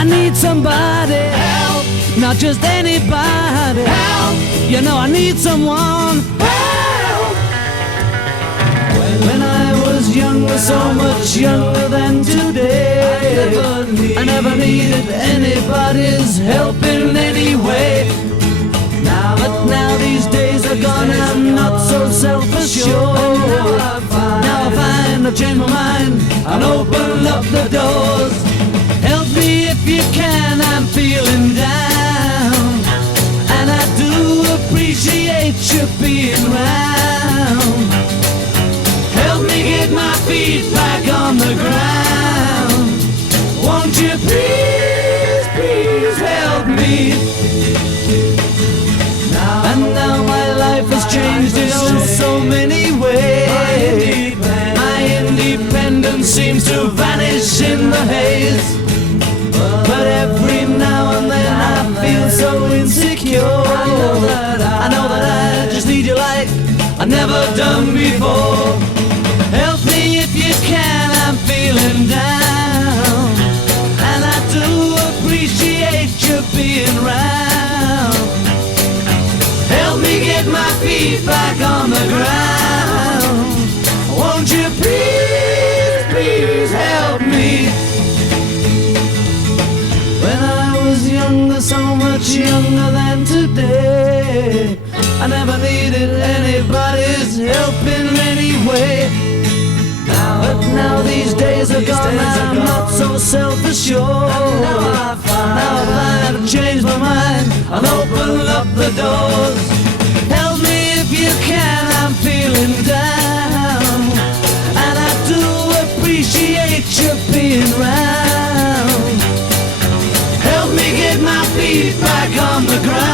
I need somebody help, not just anybody help. You know I need someone help. When I was younger, so much younger than today, I never needed anybody's help in any way. But now these days are gone, I'm not so self-assured. Now I find I've changed my mind and opened up the doors. Help me if you can, I'm feeling down, and I do appreciate you being round. Help me get my feet back on the ground. Won't you please, please help me? And now my life has changed in so many ways. My independence seems to vanish in the haze. But every now and then I feel so insecure. I know that I just need you like I've never done before. Help me if you can, I'm feeling down, and I do appreciate you being round. Help me get my feet back on the ground. Won't you please, please help me? When I was younger, so much younger than today, I never needed anybody's help in any way. But now these days are gone, I'm not so self-assured. Now I find I've changed my mind and opened up the doors. Help me if you can, I'm feeling down, and I do appreciate you being round. Help me get my feet back on the ground.